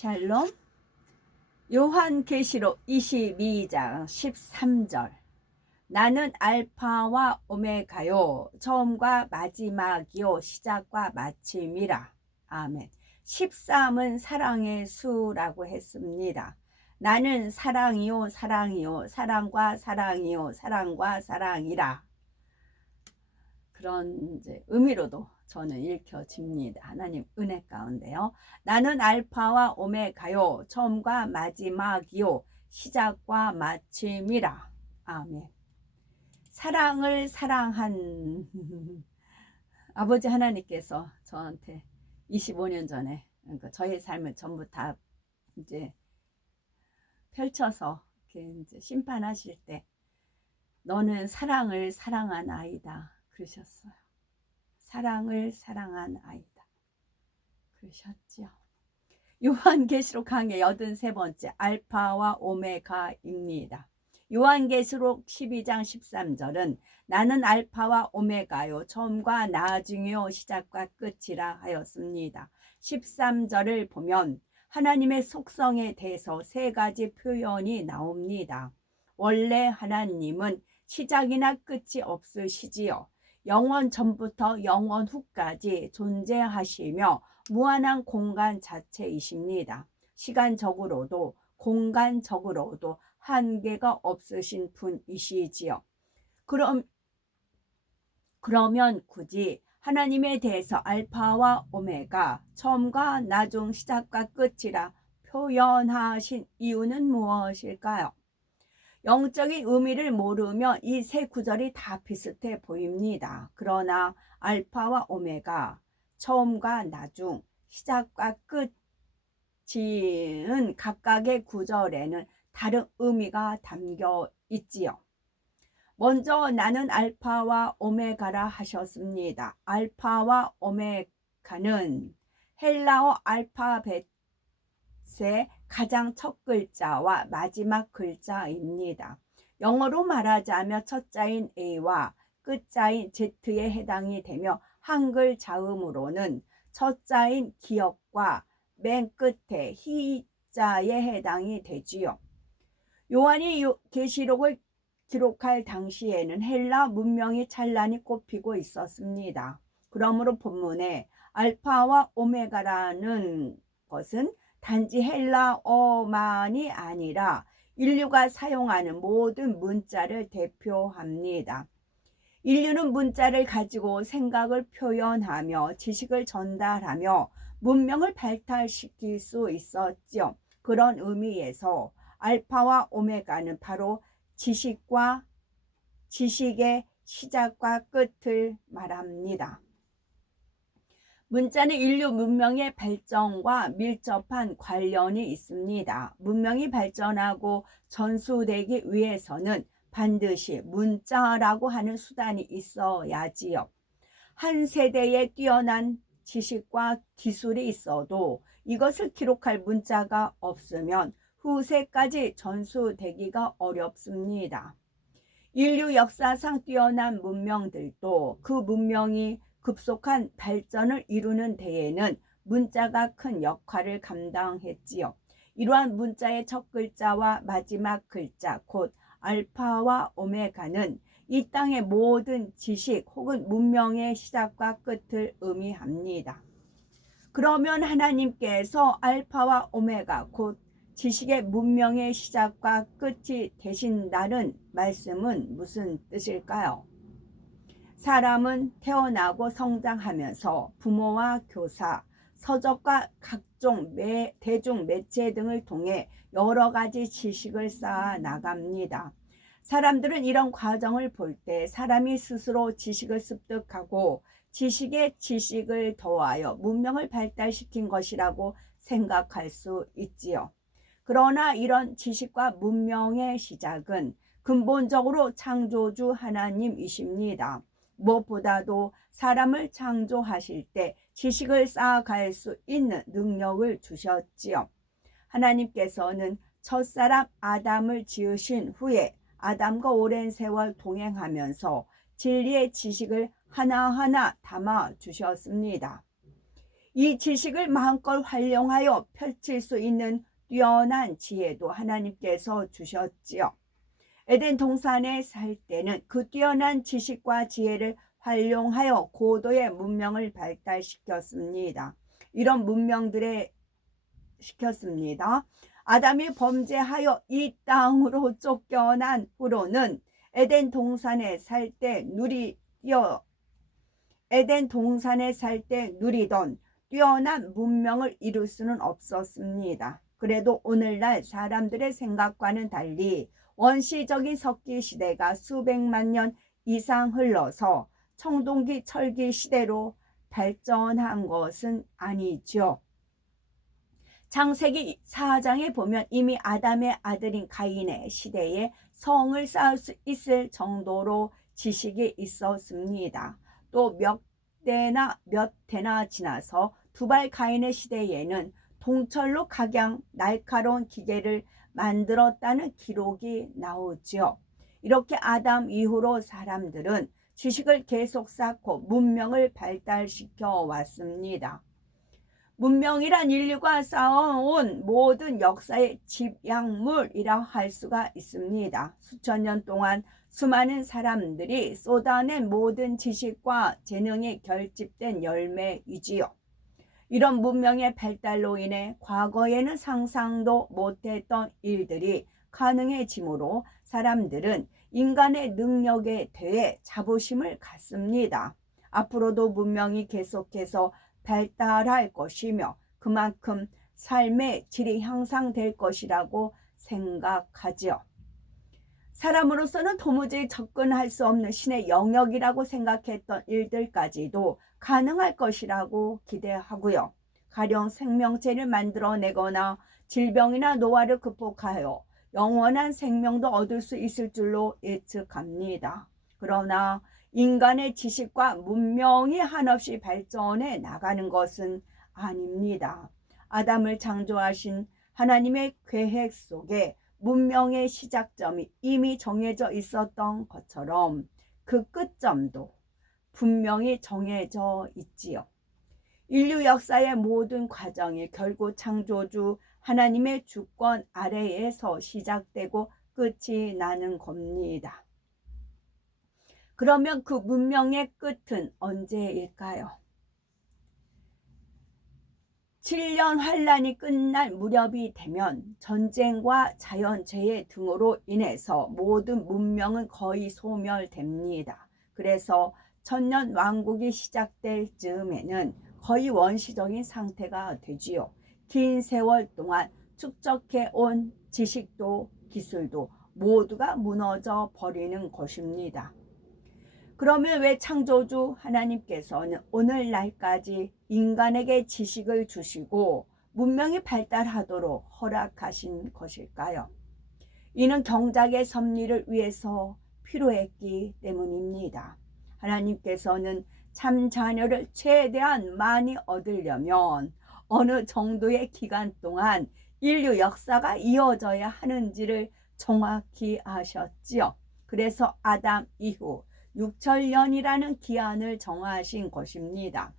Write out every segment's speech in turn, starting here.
샬롬. 요한계시록 22장 13절. 나는 알파와 오메가요, 처음과 마지막이요, 시작과 마침이라. 아멘. 13은 사랑의 수라고 했습니다. 나는 사랑이요, 사랑이요, 사랑과 사랑이요, 사랑과 사랑이라. 그런 이제 의미로도 저는 읽혀집니다. 하나님 은혜 가운데요. 나는 알파와 오메가요, 처음과 마지막이요, 시작과 마침이라. 아멘. 사랑을 사랑한 아버지 하나님께서 저한테 25년 전에, 그러니까 저의 삶을 전부 다 이제 펼쳐서 이렇게 이제 심판하실 때, 너는 사랑을 사랑한 아이다 그러셨어요. 사랑을 사랑한 아이다 그러셨지요. 요한계시록 강의 83번째, 알파와 오메가입니다. 요한계시록 12장 13절은 나는 알파와 오메가요, 처음과 나중이요, 시작과 끝이라 하였습니다. 13절을 보면 하나님의 속성에 대해서 세 가지 표현이 나옵니다. 원래 하나님은 시작이나 끝이 없으시지요. 영원 전부터 영원 후까지 존재하시며 무한한 공간 자체이십니다. 시간적으로도 공간적으로도 한계가 없으신 분이시지요. 그러면 굳이 하나님에 대해서 알파와 오메가, 처음과 나중, 시작과 끝이라 표현하신 이유는 무엇일까요? 영적인 의미를 모르면 이 세 구절이 다 비슷해 보입니다. 그러나 알파와 오메가, 처음과 나중, 시작과 끝은 각각의 구절에는 다른 의미가 담겨 있지요. 먼저 나는 알파와 오메가라 하셨습니다. 알파와 오메가는 헬라어 알파벳의 가장 첫 글자와 마지막 글자입니다. 영어로 말하자면 첫 자인 A와 끝자인 Z에 해당이 되며 한글 자음으로는 첫 자인 기역과 맨 끝에 희자에 해당이 되지요. 요한이 계시록을 기록할 당시에는 헬라 문명이 찬란히 꽃피고 있었습니다. 그러므로 본문에 알파와 오메가라는 것은 단지 헬라어만이 아니라 인류가 사용하는 모든 문자를 대표합니다. 인류는 문자를 가지고 생각을 표현하며 지식을 전달하며 문명을 발달시킬 수 있었죠. 그런 의미에서 알파와 오메가는 바로 지식의 시작과 끝을 말합니다. 문자는 인류 문명의 발전과 밀접한 관련이 있습니다. 문명이 발전하고 전수되기 위해서는 반드시 문자라고 하는 수단이 있어야지요. 한 세대에 뛰어난 지식과 기술이 있어도 이것을 기록할 문자가 없으면 후세까지 전수되기가 어렵습니다. 인류 역사상 뛰어난 문명들도 그 문명이 급속한 발전을 이루는 데에는 문자가 큰 역할을 감당했지요. 이러한 문자의 첫 글자와 마지막 글자, 곧 알파와 오메가는 이 땅의 모든 지식 혹은 문명의 시작과 끝을 의미합니다. 그러면 하나님께서 알파와 오메가, 곧 지식의 문명의 시작과 끝이 되신다는 말씀은 무슨 뜻일까요? 사람은 태어나고 성장하면서 부모와 교사, 서적과 각종 대중 매체 등을 통해 여러 가지 지식을 쌓아 나갑니다. 사람들은 이런 과정을 볼 때 사람이 스스로 지식을 습득하고 지식에 지식을 더하여 문명을 발달시킨 것이라고 생각할 수 있지요. 그러나 이런 지식과 문명의 시작은 근본적으로 창조주 하나님이십니다. 무엇보다도 사람을 창조하실 때 지식을 쌓아갈 수 있는 능력을 주셨지요. 하나님께서는 첫사람 아담을 지으신 후에 아담과 오랜 세월 동행하면서 진리의 지식을 하나하나 담아 주셨습니다. 이 지식을 마음껏 활용하여 펼칠 수 있는 뛰어난 지혜도 하나님께서 주셨지요. 에덴 동산에 살 때는 그 뛰어난 지식과 지혜를 활용하여 고도의 문명을 발달시켰습니다. 이런 문명들의 시켰습니다. 아담이 범죄하여 이 땅으로 쫓겨난 후로는 에덴 동산에 살 때 누리던 뛰어난 문명을 이룰 수는 없었습니다. 그래도 오늘날 사람들의 생각과는 달리 원시적인 석기 시대가 수백만 년 이상 흘러서 청동기 철기 시대로 발전한 것은 아니죠. 창세기 4장에 보면 이미 아담의 아들인 가인의 시대에 성을 쌓을 수 있을 정도로 지식이 있었습니다. 또 몇 대나 지나서 두발 가인의 시대에는 동철로 각양 날카로운 기계를 만들었다는 기록이 나오죠. 이렇게 아담 이후로 사람들은 지식을 계속 쌓고 문명을 발달시켜 왔습니다. 문명이란 인류가 쌓아온 모든 역사의 집약물이라 할 수가 있습니다. 수천 년 동안 수많은 사람들이 쏟아낸 모든 지식과 재능이 결집된 열매이지요. 이런 문명의 발달로 인해 과거에는 상상도 못했던 일들이 가능해지므로 사람들은 인간의 능력에 대해 자부심을 갖습니다. 앞으로도 문명이 계속해서 발달할 것이며 그만큼 삶의 질이 향상될 것이라고 생각하지요. 사람으로서는 도무지 접근할 수 없는 신의 영역이라고 생각했던 일들까지도 가능할 것이라고 기대하고요. 가령 생명체를 만들어내거나 질병이나 노화를 극복하여 영원한 생명도 얻을 수 있을 줄로 예측합니다. 그러나 인간의 지식과 문명이 한없이 발전해 나가는 것은 아닙니다. 아담을 창조하신 하나님의 계획 속에 문명의 시작점이 이미 정해져 있었던 것처럼 그 끝점도 분명히 정해져 있지요. 인류 역사의 모든 과정이 결국 창조주 하나님의 주권 아래에서 시작되고 끝이 나는 겁니다. 그러면 그 문명의 끝은 언제일까요? 7년 환란이 끝날 무렵이 되면 전쟁과 자연재해 등으로 인해서 모든 문명은 거의 소멸됩니다. 그래서 천년 왕국이 시작될 즈음에는 거의 원시적인 상태가 되지요. 긴 세월 동안 축적해 온 지식도 기술도 모두가 무너져 버리는 것입니다. 그러면 왜 창조주 하나님께서는 오늘날까지 인간에게 지식을 주시고 문명이 발달하도록 허락하신 것일까요? 이는 경작의 섭리를 위해서 필요했기 때문입니다. 하나님께서는 참 자녀를 최대한 많이 얻으려면 어느 정도의 기간 동안 인류 역사가 이어져야 하는지를 정확히 아셨지요. 그래서 아담 이후 6천년이라는 기한을 정하신 것입니다.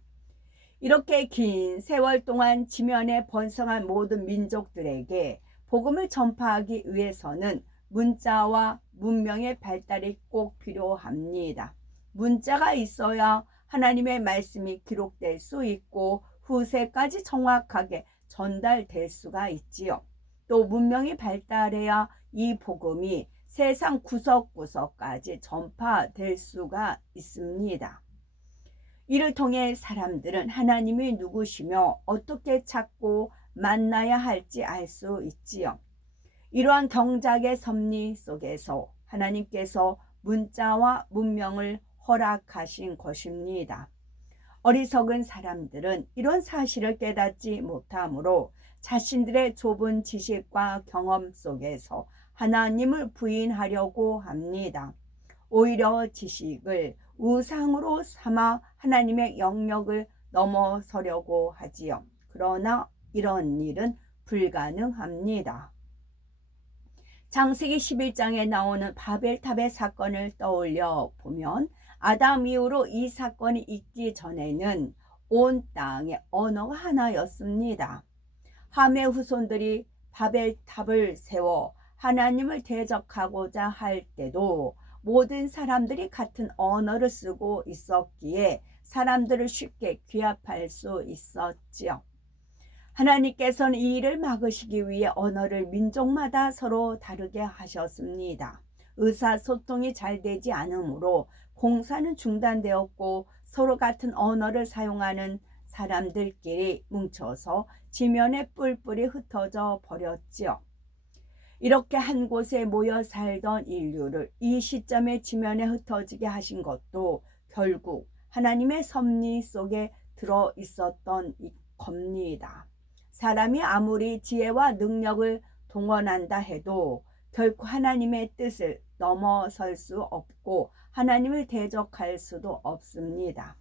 이렇게 긴 세월 동안 지면에 번성한 모든 민족들에게 복음을 전파하기 위해서는 문자와 문명의 발달이 꼭 필요합니다. 문자가 있어야 하나님의 말씀이 기록될 수 있고 후세까지 정확하게 전달될 수가 있지요. 또 문명이 발달해야 이 복음이 세상 구석구석까지 전파될 수가 있습니다. 이를 통해 사람들은 하나님이 누구시며 어떻게 찾고 만나야 할지 알 수 있지요. 이러한 경작의 섭리 속에서 하나님께서 문자와 문명을 허락하신 것입니다. 어리석은 사람들은 이런 사실을 깨닫지 못하므로 자신들의 좁은 지식과 경험 속에서 하나님을 부인하려고 합니다. 오히려 지식을 우상으로 삼아 하나님의 영역을 넘어서려고 하지요. 그러나 이런 일은 불가능합니다. 창세기 11장에 나오는 바벨탑의 사건을 떠올려 보면 아담 이후로 이 사건이 있기 전에는 온 땅의 언어가 하나였습니다. 함의 후손들이 바벨탑을 세워 하나님을 대적하고자 할 때도 모든 사람들이 같은 언어를 쓰고 있었기에 사람들을 쉽게 귀합할 수 있었지요. 하나님께서는 이 일을 막으시기 위해 언어를 민족마다 서로 다르게 하셨습니다. 의사소통이 잘 되지 않으므로 공사는 중단되었고 서로 같은 언어를 사용하는 사람들끼리 뭉쳐서 지면에 뿔뿔이 흩어져 버렸지요. 이렇게 한 곳에 모여 살던 인류를 이 시점에 지면에 흩어지게 하신 것도 결국 하나님의 섭리 속에 들어 있었던 겁니다. 사람이 아무리 지혜와 능력을 동원한다 해도 결코 하나님의 뜻을 넘어설 수 없고 하나님을 대적할 수도 없습니다.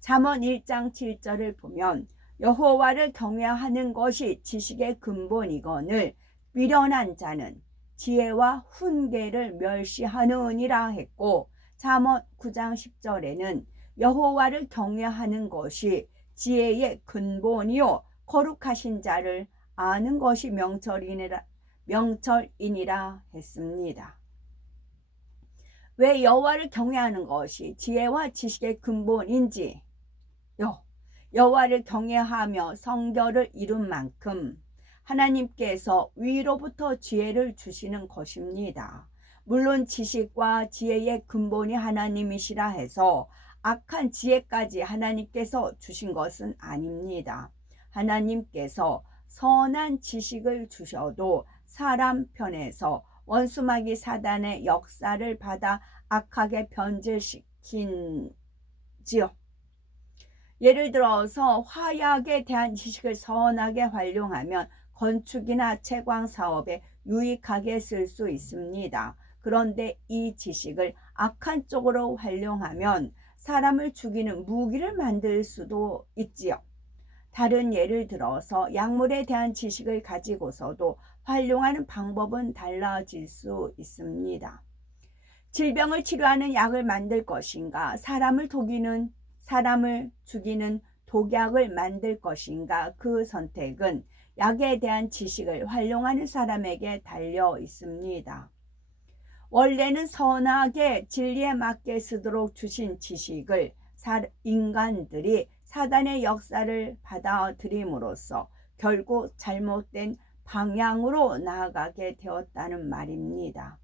잠언 1장 7절을 보면 여호와를 경외하는 것이 지식의 근본이거늘 미련한 자는 지혜와 훈계를 멸시하느니라 했고, 잠언 9장 10절에는 여호와를 경외하는 것이 지혜의 근본이요 거룩하신 자를 아는 것이 명철이니라 했습니다. 왜 여호와를 경외하는 것이 지혜와 지식의 근본인지, 여호와를 경외하며 성결을 이룬 만큼 하나님께서 위로부터 지혜를 주시는 것입니다. 물론 지식과 지혜의 근본이 하나님이시라 해서 악한 지혜까지 하나님께서 주신 것은 아닙니다. 하나님께서 선한 지식을 주셔도 사람 편에서 원수마귀 사단의 역사를 받아 악하게 변질시킨지요. 예를 들어서 화약에 대한 지식을 선하게 활용하면 건축이나 채광 사업에 유익하게 쓸 수 있습니다. 그런데 이 지식을 악한 쪽으로 활용하면 사람을 죽이는 무기를 만들 수도 있지요. 다른 예를 들어서 약물에 대한 지식을 가지고서도 활용하는 방법은 달라질 수 있습니다. 질병을 치료하는 약을 만들 것인가, 사람을 죽이는 독약을 만들 것인가, 그 선택은 약에 대한 지식을 활용하는 사람에게 달려 있습니다. 원래는 선하게 진리에 맞게 쓰도록 주신 지식을 인간들이 사단의 역사를 받아들임으로써 결국 잘못된 방향으로 나아가게 되었다는 말입니다.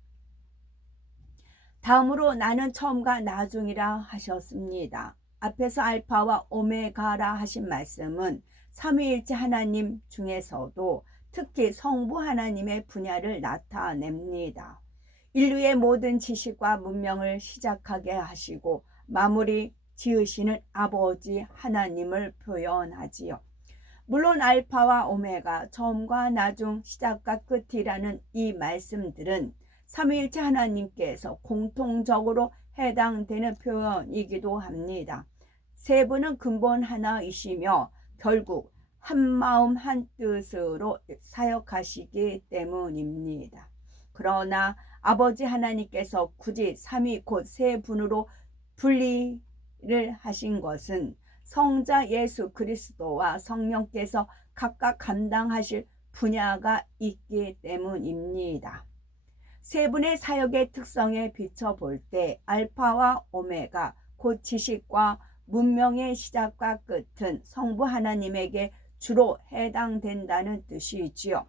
다음으로 나는 처음과 나중이라 하셨습니다. 앞에서 알파와 오메가라 하신 말씀은 삼위일체 하나님 중에서도 특히 성부 하나님의 분야를 나타냅니다. 인류의 모든 지식과 문명을 시작하게 하시고 마무리 지으시는 아버지 하나님을 표현하지요. 물론 알파와 오메가, 처음과 나중, 시작과 끝이라는 이 말씀들은 삼위일체 하나님께서 공통적으로 해당되는 표현이기도 합니다. 세 분은 근본 하나이시며 결국 한 마음 한 뜻으로 사역하시기 때문입니다. 그러나 아버지 하나님께서 굳이 삼위 곧 세 분으로 분리를 하신 것은 성자 예수 그리스도와 성령께서 각각 감당하실 분야가 있기 때문입니다. 세 분의 사역의 특성에 비춰볼 때 알파와 오메가 곧 지식과 문명의 시작과 끝은 성부 하나님에게 주로 해당된다는 뜻이지요.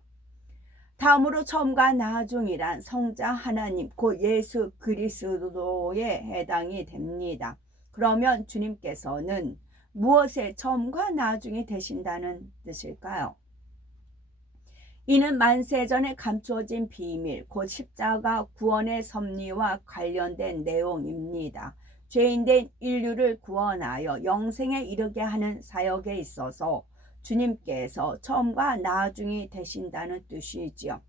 다음으로 처음과 나중이란 성자 하나님 곧 예수 그리스도에 해당이 됩니다. 그러면 주님께서는 무엇의 처음과 나중이 되신다는 뜻일까요? 이는 만세전에 감추어진 비밀, 곧 십자가 구원의 섭리와 관련된 내용입니다. 죄인된 인류를 구원하여 영생에 이르게 하는 사역에 있어서 주님께서 처음과 나중이 되신다는 뜻이지요.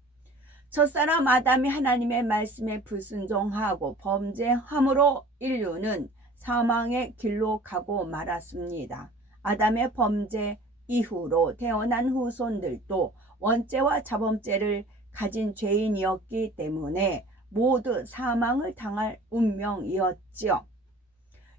첫사람 아담이 하나님의 말씀에 불순종하고 범죄함으로 인류는 사망의 길로 가고 말았습니다. 아담의 범죄 이후로 태어난 후손들도 원죄와 자범죄를 가진 죄인이었기 때문에 모두 사망을 당할 운명이었지요.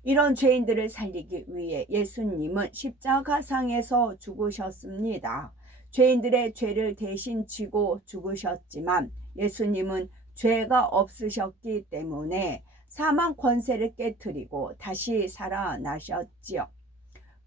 이런 죄인들을 살리기 위해 예수님은 십자가상에서 죽으셨습니다. 죄인들의 죄를 대신 지고 죽으셨지만 예수님은 죄가 없으셨기 때문에 사망 권세를 깨뜨리고 다시 살아나셨지요.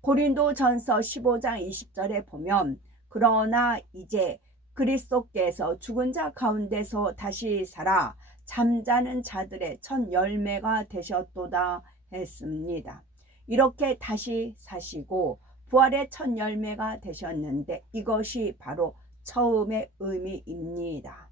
고린도전서 15장 20절에 보면 그러나 이제 그리스도께서 죽은 자 가운데서 다시 살아 잠자는 자들의 첫 열매가 되셨도다 했습니다. 이렇게 다시 사시고 부활의 첫 열매가 되셨는데 이것이 바로 처음의 의미입니다.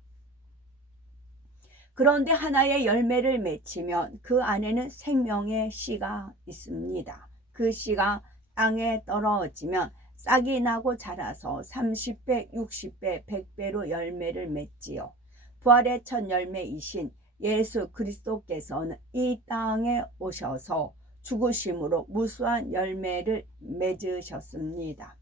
그런데 하나의 열매를 맺히면 그 안에는 생명의 씨가 있습니다. 그 씨가 땅에 떨어지면 싹이 나고 자라서 30배, 60배, 100배로 열매를 맺지요. 부활의 첫 열매이신 예수 그리스도께서는 이 땅에 오셔서 죽으심으로 무수한 열매를 맺으셨습니다.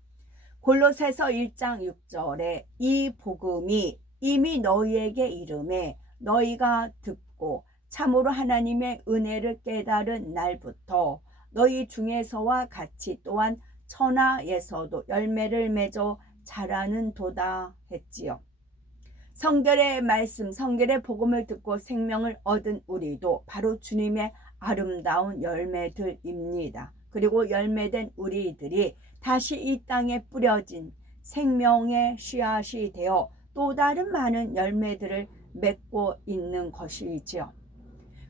골로새서 1장 6절에 이 복음이 이미 너희에게 이름에 너희가 듣고 참으로 하나님의 은혜를 깨달은 날부터 너희 중에서와 같이 또한 천하에서도 열매를 맺어 자라는 도다 했지요. 성결의 말씀, 성결의 복음을 듣고 생명을 얻은 우리도 바로 주님의 아름다운 열매들입니다. 그리고 열매된 우리들이 다시 이 땅에 뿌려진 생명의 씨앗이 되어 또 다른 많은 열매들을 맺고 있는 것이지요.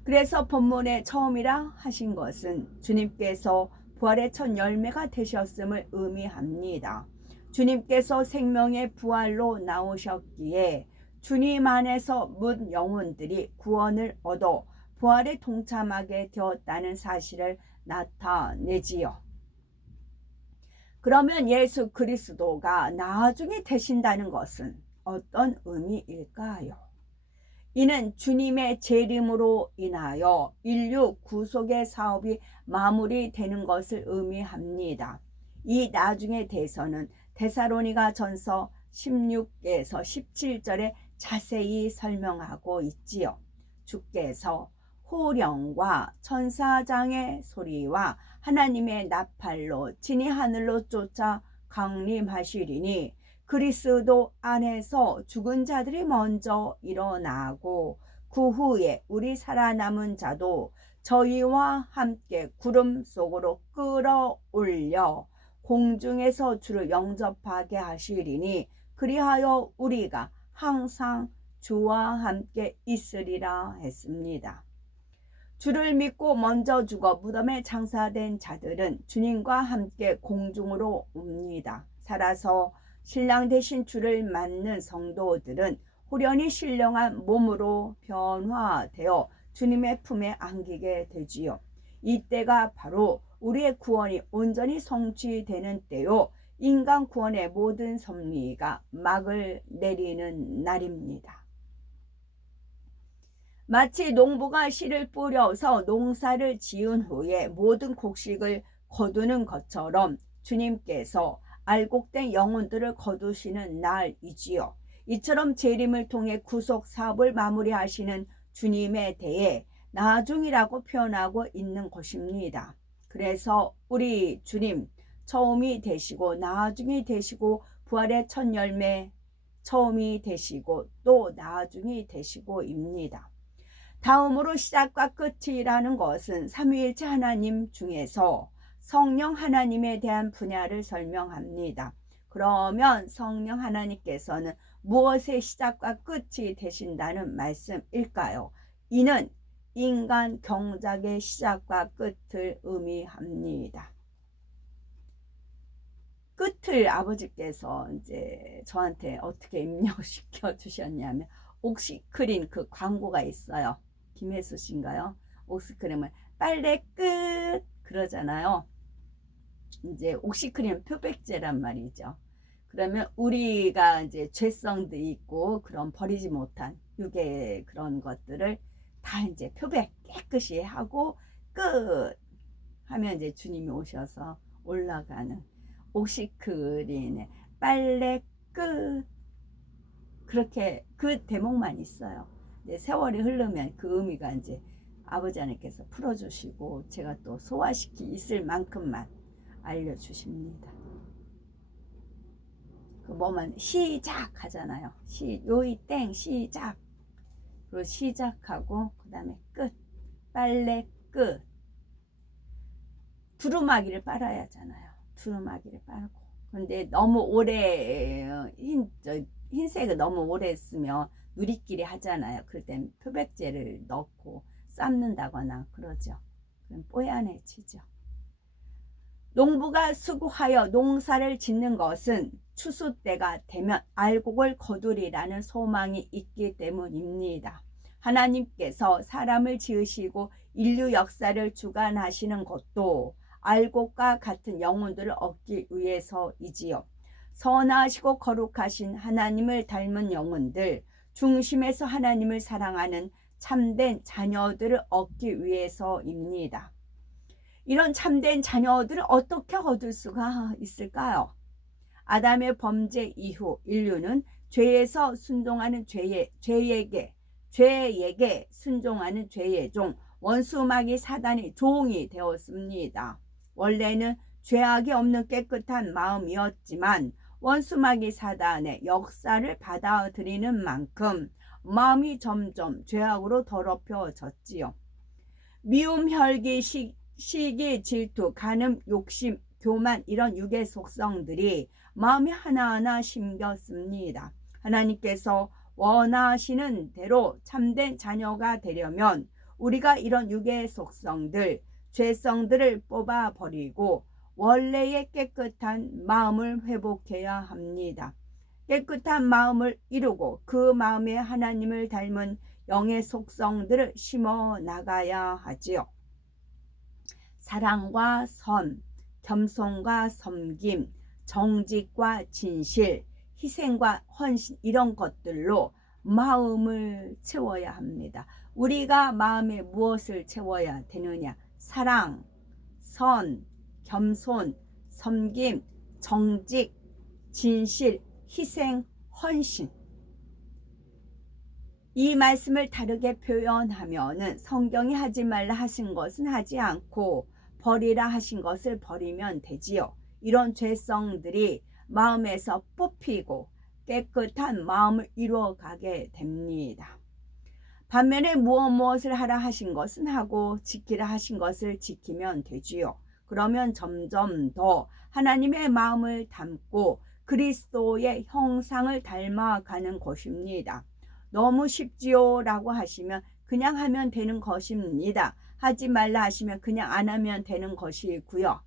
그래서 본문의 처음이라 하신 것은 주님께서 부활의 첫 열매가 되셨음을 의미합니다. 주님께서 생명의 부활로 나오셨기에 주님 안에서 묻 영혼들이 구원을 얻어 부활에 동참하게 되었다는 사실을 나타내지요. 그러면 예수 그리스도가 나중에 되신다는 것은 어떤 의미일까요? 이는 주님의 재림으로 인하여 인류 구속의 사업이 마무리되는 것을 의미합니다. 이 나중에 대해서는 데살로니가 전서 16에서 17절에 자세히 설명하고 있지요. 주께서 호령과 천사장의 소리와 하나님의 나팔로 진이 하늘로 쫓아 강림하시리니 그리스도 안에서 죽은 자들이 먼저 일어나고 그 후에 우리 살아남은 자도 저희와 함께 구름 속으로 끌어올려 공중에서 주를 영접하게 하시리니 그리하여 우리가 항상 주와 함께 있으리라 했습니다. 주를 믿고 먼저 죽어 무덤에 장사된 자들은 주님과 함께 공중으로 옵니다. 살아서 신랑 되신 주를 맞는 성도들은 후련히 신령한 몸으로 변화되어 주님의 품에 안기게 되지요. 이때가 바로 우리의 구원이 온전히 성취되는 때요. 인간 구원의 모든 섭리가 막을 내리는 날입니다. 마치 농부가 씨를 뿌려서 농사를 지은 후에 모든 곡식을 거두는 것처럼 주님께서 알곡된 영혼들을 거두시는 날이지요. 이처럼 재림을 통해 구속 사업을 마무리하시는 주님에 대해 나중이라고 표현하고 있는 것입니다. 그래서 우리 주님 처음이 되시고 나중이 되시고 부활의 첫 열매 처음이 되시고 또 나중이 되시고입니다. 다음으로 시작과 끝이라는 것은 삼위일체 하나님 중에서 성령 하나님에 대한 분야를 설명합니다. 그러면 성령 하나님께서는 무엇의 시작과 끝이 되신다는 말씀일까요? 이는 인간 경작의 시작과 끝을 의미합니다. 끝을 아버지께서 이제 저한테 어떻게 입력시켜 주셨냐면 옥시크린 그 광고가 있어요. 김혜수 씨인가요? 옥시크림을 빨래 끝 그러잖아요. 이제 옥시크림 표백제란 말이죠. 그러면 우리가 이제 죄성도 있고 그런 버리지 못한 육의 그런 것들을 다 이제 표백 깨끗이 하고 끝 하면 이제 주님이 오셔서 올라가는 옥시크린의 빨래 끝 그렇게 그 대목만 있어요. 이제 세월이 흐르면 그 의미가 이제 아버지 하나님께서 풀어주시고 제가 또 소화시키 있을 만큼만 알려주십니다. 그 뭐만 시작 하잖아요. 요이 땡 시작. 그리고 시작하고 그 다음에 끝. 빨래 끝. 두루마기를 빨아야 하잖아요. 두루마기를 빨고. 근데 너무 오래 흰색을 너무 오래 쓰면 누리끼리 하잖아요. 그럴 땐 표백제를 넣고 삶는다거나 그러죠. 그럼 뽀얀해지죠. 농부가 수고하여 농사를 짓는 것은 추수 때가 되면 알곡을 거두리라는 소망이 있기 때문입니다. 하나님께서 사람을 지으시고 인류 역사를 주관하시는 것도 알곡과 같은 영혼들을 얻기 위해서이지요. 선하시고 거룩하신 하나님을 닮은 영혼들, 중심에서 하나님을 사랑하는 참된 자녀들을 얻기 위해서입니다. 이런 참된 자녀들을 어떻게 얻을 수가 있을까요? 아담의 범죄 이후 인류는 죄에서 순종하는 죄에게 순종하는 죄의 종, 원수마귀 사단의 종이 되었습니다. 원래는 죄악이 없는 깨끗한 마음이었지만 원수마귀 사단의 역사를 받아들이는 만큼 마음이 점점 죄악으로 더럽혀졌지요. 미움, 혈기, 시기, 질투, 간음, 욕심, 교만 이런 육의 속성들이 마음이 하나하나 심겼습니다. 하나님께서 원하시는 대로 참된 자녀가 되려면 우리가 이런 육의 속성들, 죄성들을 뽑아버리고 원래의 깨끗한 마음을 회복해야 합니다. 깨끗한 마음을 이루고 그 마음에 하나님을 닮은 영의 속성들을 심어 나가야 하지요. 사랑과 선, 겸손과 섬김, 정직과 진실, 희생과 헌신 이런 것들로 마음을 채워야 합니다. 우리가 마음에 무엇을 채워야 되느냐? 사랑, 선, 겸손, 섬김, 정직, 진실, 희생, 헌신. 이 말씀을 다르게 표현하면 성경이 하지 말라 하신 것은 하지 않고 버리라 하신 것을 버리면 되지요. 이런 죄성들이 마음에서 뽑히고 깨끗한 마음을 이루어가게 됩니다. 반면에 무엇을 하라 하신 것은 하고 지키라 하신 것을 지키면 되지요. 그러면 점점 더 하나님의 마음을 담고 그리스도의 형상을 닮아가는 것입니다. 너무 쉽지요 라고 하시면 그냥 하면 되는 것입니다. 하지 말라 하시면 그냥 안 하면 되는 것이고요.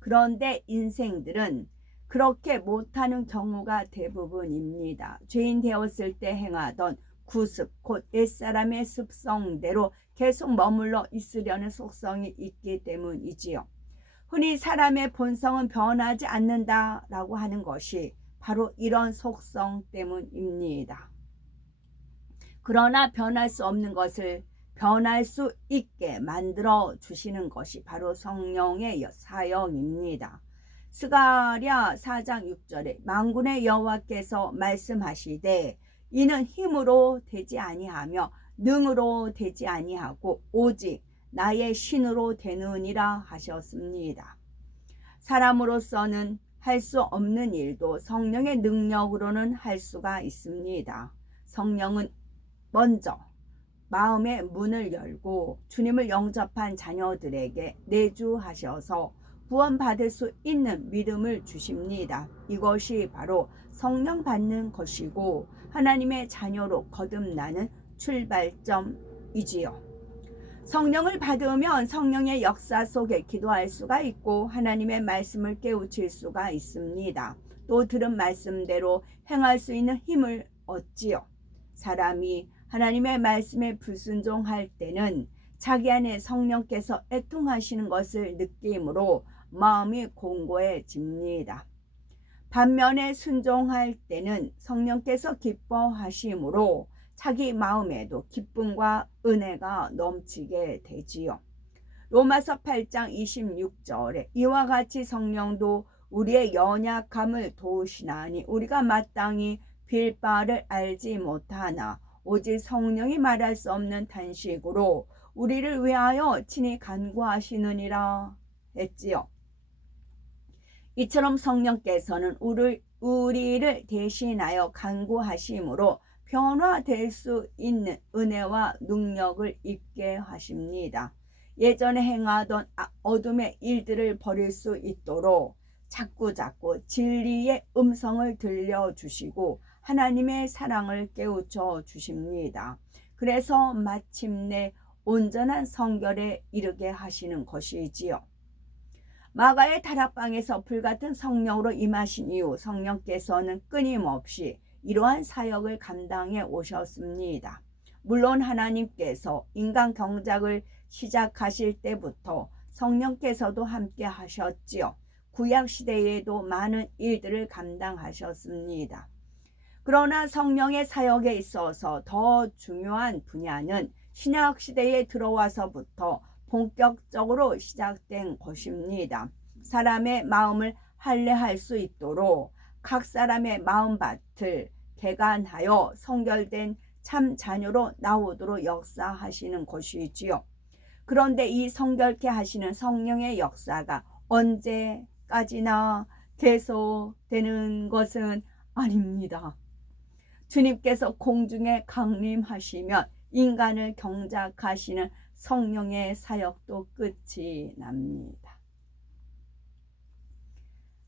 그런데 인생들은 그렇게 못하는 경우가 대부분입니다. 죄인 되었을 때 행하던 구습, 곧 옛사람의 습성대로 계속 머물러 있으려는 속성이 있기 때문이지요. 흔히 사람의 본성은 변하지 않는다라고 하는 것이 바로 이런 속성 때문입니다. 그러나 변할 수 없는 것을 변할 수 있게 만들어 주시는 것이 바로 성령의 사역입니다. 스가랴 4장 6절에 만군의 여호와께서 말씀하시되 이는 힘으로 되지 아니하며 능으로 되지 아니하고 오직 나의 신으로 되느니라 하셨습니다. 사람으로서는 할 수 없는 일도 성령의 능력으로는 할 수가 있습니다. 성령은 먼저 마음의 문을 열고 주님을 영접한 자녀들에게 내주하셔서 구원받을 수 있는 믿음을 주십니다. 이것이 바로 성령 받는 것이고 하나님의 자녀로 거듭나는 출발점이지요. 성령을 받으면 성령의 역사 속에 기도할 수가 있고 하나님의 말씀을 깨우칠 수가 있습니다. 또 들은 말씀대로 행할 수 있는 힘을 얻지요. 사람이 하나님의 말씀에 불순종할 때는 자기 안에 성령께서 애통하시는 것을 느낌으로 마음이 공고해집니다. 반면에 순종할 때는 성령께서 기뻐하심으로 자기 마음에도 기쁨과 은혜가 넘치게 되지요. 로마서 8장 26절에 이와 같이 성령도 우리의 연약함을 도우시나니 우리가 마땅히 빌 바를 알지 못하나 오직 성령이 말할 수 없는 탄식으로 우리를 위하여 친히 간구하시느니라 했지요. 이처럼 성령께서는 우리를 대신하여 간구하심으로 변화될 수 있는 은혜와 능력을 입게 하십니다. 예전에 행하던 어둠의 일들을 버릴 수 있도록 자꾸자꾸 진리의 음성을 들려주시고 하나님의 사랑을 깨우쳐 주십니다. 그래서 마침내 온전한 성결에 이르게 하시는 것이지요. 마가의 다락방에서 불같은 성령으로 임하신 이후 성령께서는 끊임없이 이러한 사역을 감당해 오셨습니다. 물론 하나님께서 인간 경작을 시작하실 때부터 성령께서도 함께 하셨지요. 구약 시대에도 많은 일들을 감당하셨습니다. 그러나 성령의 사역에 있어서 더 중요한 분야는 신약 시대에 들어와서부터 본격적으로 시작된 것입니다. 사람의 마음을 할례할 수 있도록 각 사람의 마음밭을 개간하여 성결된 참 자녀로 나오도록 역사하시는 것이지요. 그런데 이 성결케 하시는 성령의 역사가 언제까지나 계속되는 것은 아닙니다. 주님께서 공중에 강림하시면 인간을 경작하시는 성령의 사역도 끝이 납니다.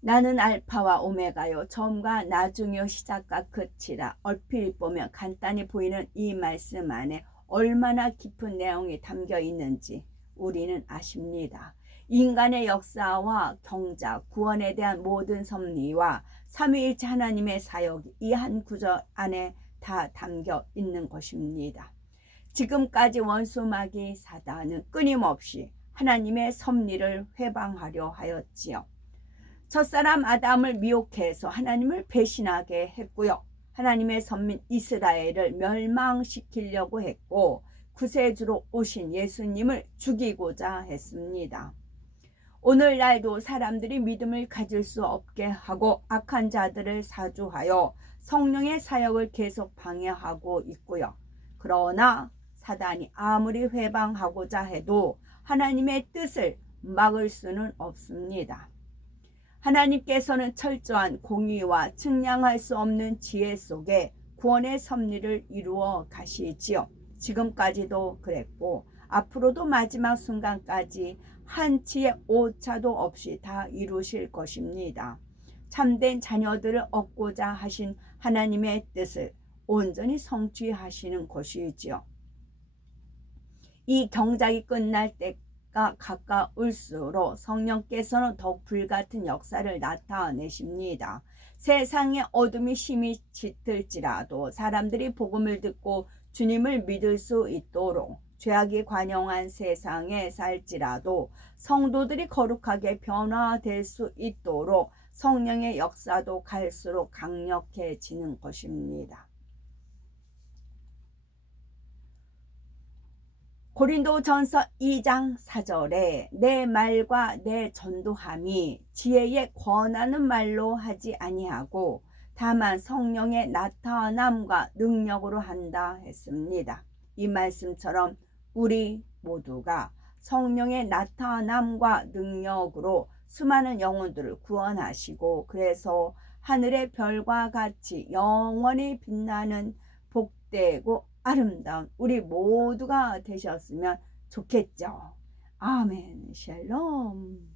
나는 알파와 오메가요 처음과 나중이요 시작과 끝이라. 얼핏 보면 간단히 보이는 이 말씀 안에 얼마나 깊은 내용이 담겨 있는지 우리는 아십니다. 인간의 역사와 경작, 구원에 대한 모든 섭리와 삼위일체 하나님의 사역이 이 한 구절 안에 다 담겨 있는 것입니다. 지금까지 원수 마귀 사단은 끊임없이 하나님의 섭리를 회방하려 하였지요. 첫사람 아담을 미혹해서 하나님을 배신하게 했고요. 하나님의 선민 이스라엘을 멸망시키려고 했고 구세주로 오신 예수님을 죽이고자 했습니다. 오늘날도 사람들이 믿음을 가질 수 없게 하고 악한 자들을 사주하여 성령의 사역을 계속 방해하고 있고요. 그러나 사단이 아무리 회방하고자 해도 하나님의 뜻을 막을 수는 없습니다. 하나님께서는 철저한 공의와 측량할 수 없는 지혜 속에 구원의 섭리를 이루어 가시지요. 지금까지도 그랬고 앞으로도 마지막 순간까지 한치의 오차도 없이 다 이루실 것입니다. 참된 자녀들을 얻고자 하신 하나님의 뜻을 온전히 성취하시는 것이지요. 이 경작이 끝날 때가 가까울수록 성령께서는 더욱 불같은 역사를 나타내십니다. 세상의 어둠이 심히 짙을지라도 사람들이 복음을 듣고 주님을 믿을 수 있도록 죄악이 관영한 세상에 살지라도 성도들이 거룩하게 변화될 수 있도록 성령의 역사도 갈수록 강력해지는 것입니다. 고린도전서 2장 4절에 내 말과 내 전도함이 지혜에 권하는 말로 하지 아니하고 다만 성령의 나타남과 능력으로 한다 했습니다. 이 말씀처럼 우리 모두가 성령의 나타남과 능력으로 수많은 영혼들을 구원하시고 그래서 하늘의 별과 같이 영원히 빛나는 복되고 아름다운 우리 모두가 되셨으면 좋겠죠. 아멘. 샬롬.